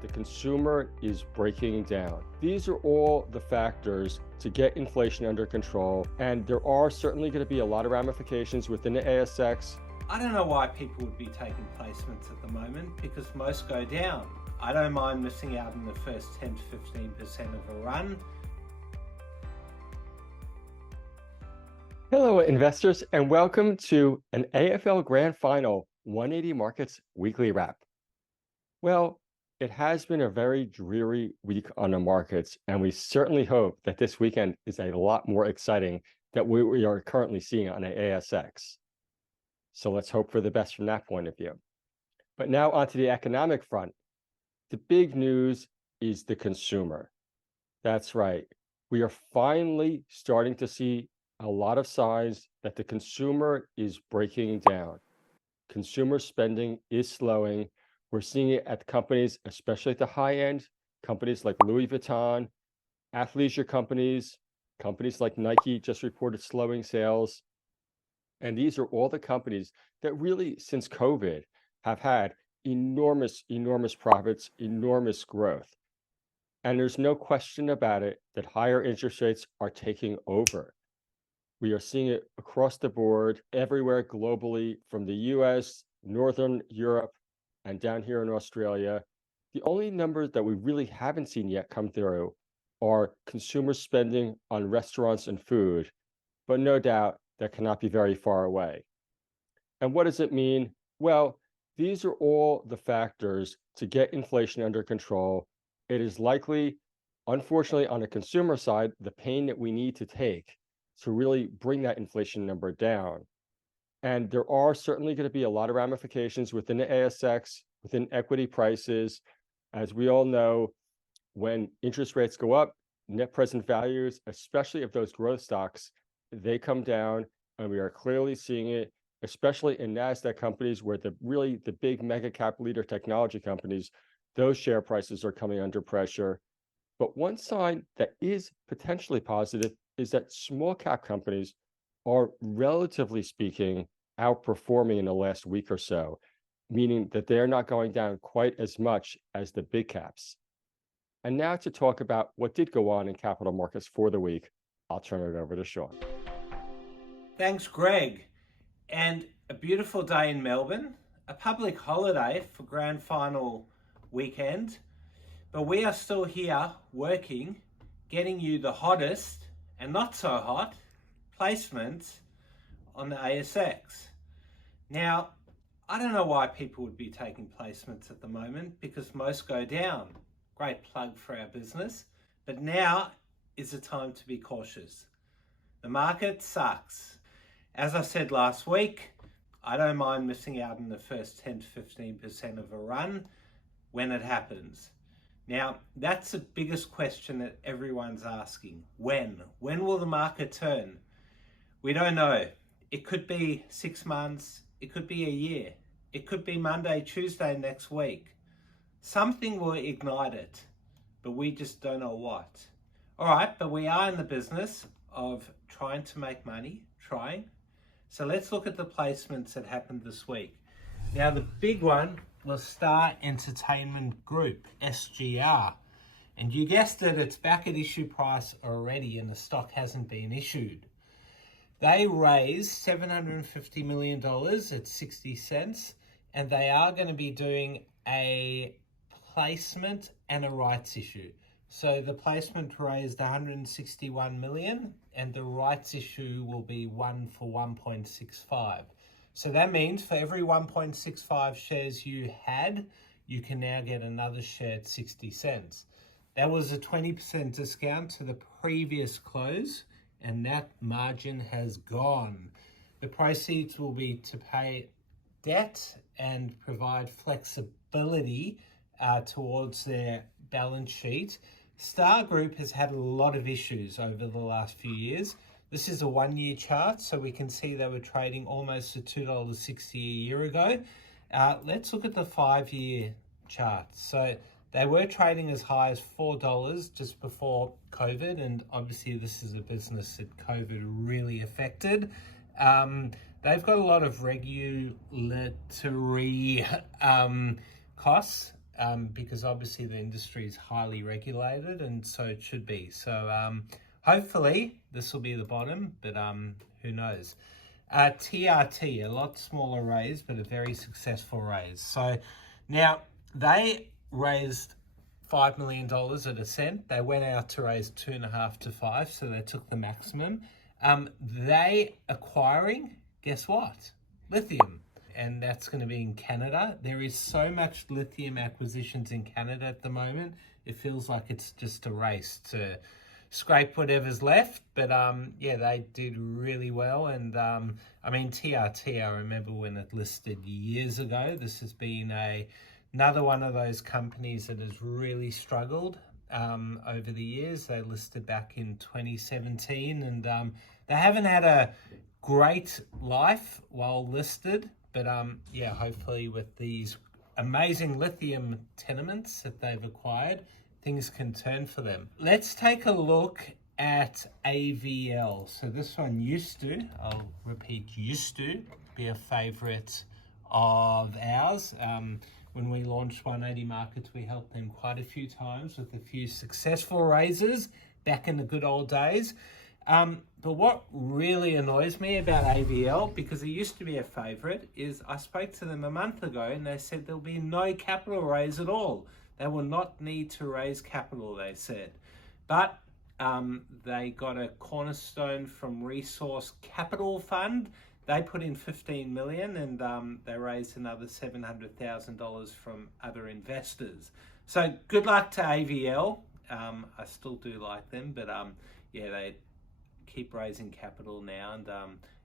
the consumer is breaking down. These are all the factors to get inflation under control, and there are certainly going to be a lot of ramifications within the ASX. I don't know why people would be taking placements at the moment, because most go down. I don't mind missing out on the first 10 to 15% of a run. Hello investors, and welcome to an AFL Grand Final 180 Markets Weekly Wrap. Well, it has been a very dreary week on the markets, and we certainly hope that this weekend is a lot more exciting than we are currently seeing on the ASX. So let's hope for the best from that point of view. But now onto the economic front. The big news is the consumer. That's right. We are finally starting to see a lot of signs that the consumer is breaking down. Consumer spending is slowing. We're seeing it at companies, especially at the high end, companies like Louis Vuitton, athleisure companies, companies like Nike just reported slowing sales. And these are all the companies that really, since COVID, have had enormous profits, enormous growth. And there's no question about it that higher interest rates are taking over. We are seeing it across the board, everywhere globally, from the US, Northern Europe, and down here in Australia. The only numbers that we really haven't seen yet come through are consumer spending on restaurants and food, but no doubt that cannot be very far away. And what does it mean? Well, these are all the factors to get inflation under control. It is likely, unfortunately, on the consumer side, the pain that we need to take to really bring that inflation number down. And there are certainly going to be a lot of ramifications within the ASX, within equity prices. As we all know, when interest rates go up, net present values, especially of those growth stocks, they come down, and we are clearly seeing it, especially in NASDAQ companies where the big mega cap leader technology companies, those share prices are coming under pressure. But one sign that is potentially positive is that small cap companies are, relatively speaking, outperforming in the last week or so, meaning that they're not going down quite as much as the big caps. And now to talk about what did go on in capital markets for the week, I'll turn it over to Sean. Thanks, Greg. And a beautiful day in Melbourne, a public holiday for Grand Final weekend, but we are still here working, getting you the hottest and not so hot placements on the ASX. Now, I don't know why people would be taking placements at the moment, because most go down. Great plug for our business. But now is the time to be cautious. The market sucks. As I said last week, I don't mind missing out on the first 10 to 15% of a run when it happens. Now, that's the biggest question that everyone's asking. When? When will the market turn? We don't know. It could be 6 months. It could be a year. It could be Monday, Tuesday next week. Something will ignite it, but we just don't know what. All right, but we are in the business of trying to make money, So let's look at the placements that happened this week. Now, the big one was Star Entertainment Group, SGR. And you guessed it, it's back at issue price already and the stock hasn't been issued. They raised $750 million at 60 cents, and they are going to be doing a placement and a rights issue. So the placement raised 161 million and the rights issue will be 1 for 1.65. So that means for every 1.65 shares you had, you can now get another share at 60 cents. That was a 20% discount to the previous close, and that margin has gone. The proceeds will be to pay debt and provide flexibility towards their balance sheet. Star Group has had a lot of issues over the last few years. This is a 1-year chart, so we can see they were trading almost at $2.60 a year ago. Let's look at the 5-year chart. So they were trading as high as $4 just before COVID, and obviously this is a business that COVID really affected. They've got a lot of regulatory costs because obviously the industry is highly regulated, and so it should be. So hopefully this will be the bottom, but who knows. TRT, a lot smaller raise, but a very successful raise. So now they raised $5 million at a cent. They went out to raise 2.5 to 5, so they took the maximum. They acquiring, guess what? Lithium. And that's going to be in Canada. There is so much lithium acquisitions in Canada at the moment. It feels like it's just a race to scrape whatever's left. But yeah, they did really well. And I mean, TRT, I remember when it listed years ago. This has been another one of those companies that has really struggled over the years. They listed back in 2017, and they haven't had a great life while listed. But yeah, hopefully with these amazing lithium tenements that they've acquired, things can turn for them. Let's take a look at AVL. So this one used to, I'll repeat, used to be a favorite of ours. When we launched 180 Markets, we helped them quite a few times with a few successful raises back in the good old days. But what really annoys me about AVL, because it used to be a favorite, is I spoke to them a month ago and they said there'll be no capital raise at all. They will not need to raise capital, they said. But they got a cornerstone from Resource Capital Fund. They put in $15 million, and they raised another $700,000 from other investors. So good luck to AVL. I still do like them, but yeah, they keep raising capital now, and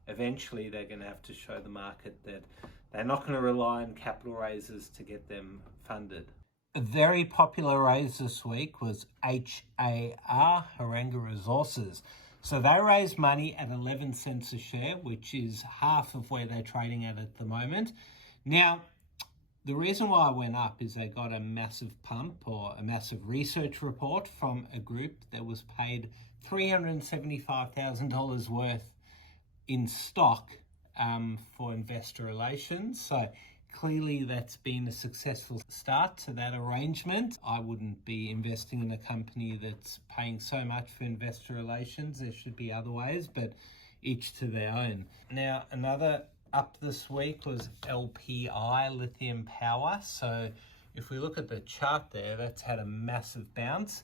eventually they're going to have to show the market that they're not going to rely on capital raises to get them funded. A very popular raise this week was HAR, Haranga Resources. So they raised money at 11 cents a share, which is half of where they're trading at the moment. Now, the reason why I went up is they got a massive pump, or a massive research report from a group that was paid $375,000 worth in stock for investor relations. So clearly that's been a successful start to that arrangement. I wouldn't be investing in a company that's paying so much for investor relations. There should be other ways, but each to their own. Now, another up this week was LPI, Lithium Power. So if we look at the chart there, that's had a massive bounce.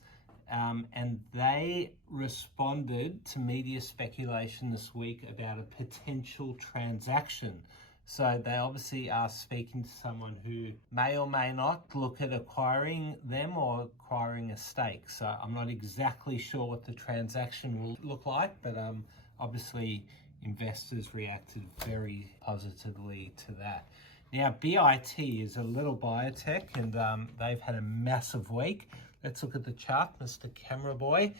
And they responded to media speculation this week about a potential transaction. So they obviously are speaking to someone who may or may not look at acquiring them or acquiring a stake. So I'm not exactly sure what the transaction will look like, but obviously investors reacted very positively to that. Now, BIT is a little biotech, and they've had a massive week. Let's look at the chart, Mr. Camera Boy.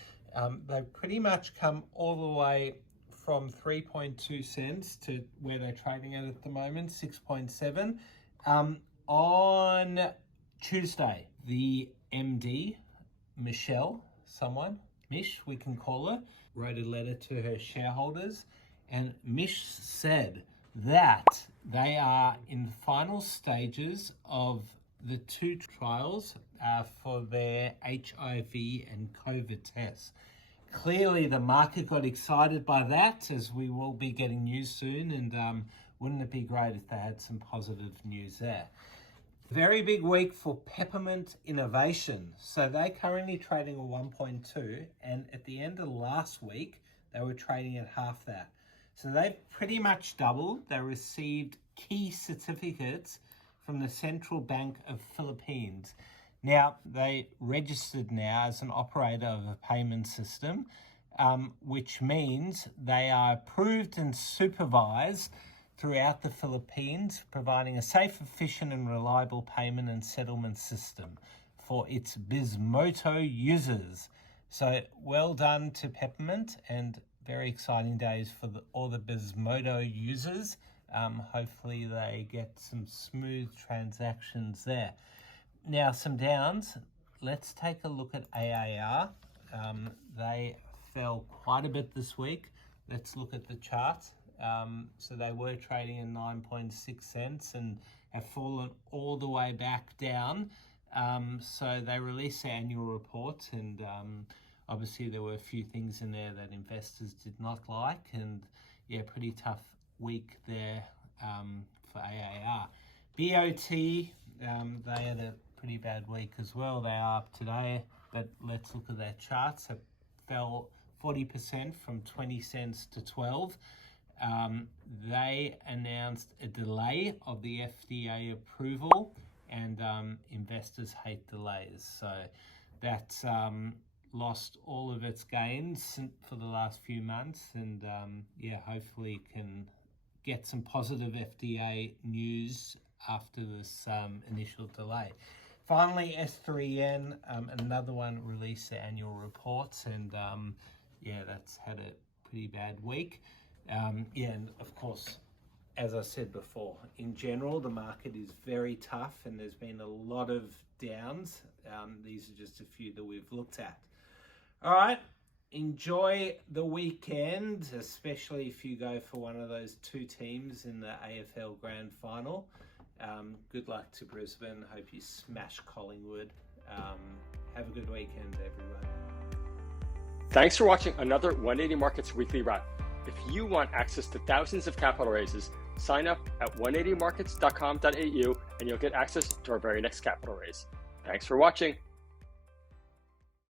They've pretty much come all the way from 3.2 cents to where they're trading at the moment, 6.7. On Tuesday, the MD, Michelle, Mish, we can call her, wrote a letter to her shareholders, and Mish said that they are in the final stages of the 2 trials for their HIV and COVID tests. Clearly, the market got excited by that, as we will be getting news soon, and wouldn't it be great if they had some positive news there? Very big week for Peppermint Innovation. So they're currently trading at 1.2, and at the end of last week, they were trading at half that. So they've pretty much doubled. They received key certificates from the Central Bank of Philippines. Now, they registered now as an operator of a payment system, which means they are approved and supervised throughout the Philippines, providing a safe, efficient, and reliable payment and settlement system for its Bismoto users. So well done to Peppermint, and very exciting days for all the Bismoto users. Hopefully they get some smooth transactions there. Now, some downs. Let's take a look at AAR. They fell quite a bit this week. Let's look at the chart. So they were trading at 9.6 cents and have fallen all the way back down So they released their annual report, and obviously there were a few things in there that investors did not like, and yeah, pretty tough week there for AAR. BOT, they had a pretty bad week as well. They are up today, but let's look at their charts. It fell 40% from 20 cents to 12. They announced a delay of the FDA approval, and investors hate delays. So that's lost all of its gains for the last few months, and yeah, hopefully can get some positive FDA news after this initial delay. Finally, S3N, another one, released their annual reports, and yeah, that's had a pretty bad week. Yeah, and of course, as I said before, in general, the market is very tough, and there's been a lot of downs. These are just a few that we've looked at. All right, enjoy the weekend, especially if you go for one of those two teams in the AFL Grand Final. Good luck to Brisbane. Hope you smash Collingwood. Have a good weekend, everyone. Thanks for watching another 180 Markets Weekly Wrap. If you want access to thousands of capital raises, sign up at 180markets.com.au and you'll get access to our very next capital raise. Thanks for watching.